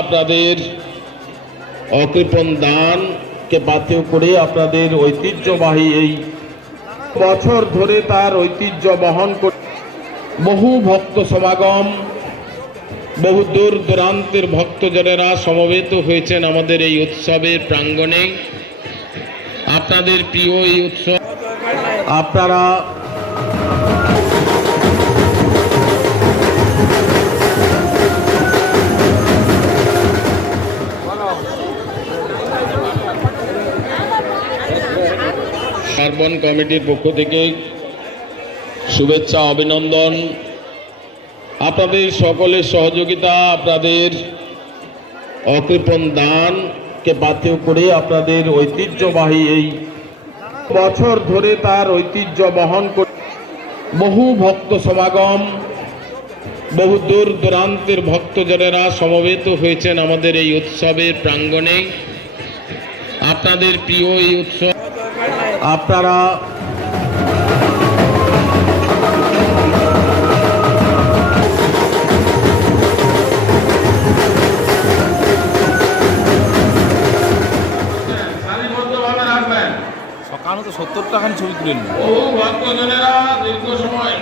আপনাদের অকৃপণ দানকে বাতিল করে আপনাদের ঐতিহ্যবাহী এই বছর ধরে তার ঐতিহ্য বহন করে বহু ভক্ত সমাগম, বহু দূর দূরান্তের ভক্তজনেরা সমবেত হয়েছেন আমাদের এই উৎসবের প্রাঙ্গণে। আপনাদের প্রিয় এই উৎসব আপনারা কার্বন কমিটির পক্ষ থেকে শুভেচ্ছা, অভিনন্দন। আপনাদের সকলের সহযোগিতা, আপনাদের অকৃপণ দানকে বাতিল করে আপনাদের ঐতিহ্যবাহী এই বছর ধরে তার ঐতিহ্য বহন করে বহু ভক্ত সমাগম, বহু দূর দূরান্তের ভক্তজনেরা সমবেত হয়েছেন আমাদের এই উৎসবের প্রাঙ্গণে। আপনাদের প্রিয় এই উৎসব আপনারা সকালে তো সত্তর টাকা ছবি তুলে বহু ভক্তজনেরা দীর্ঘ সময়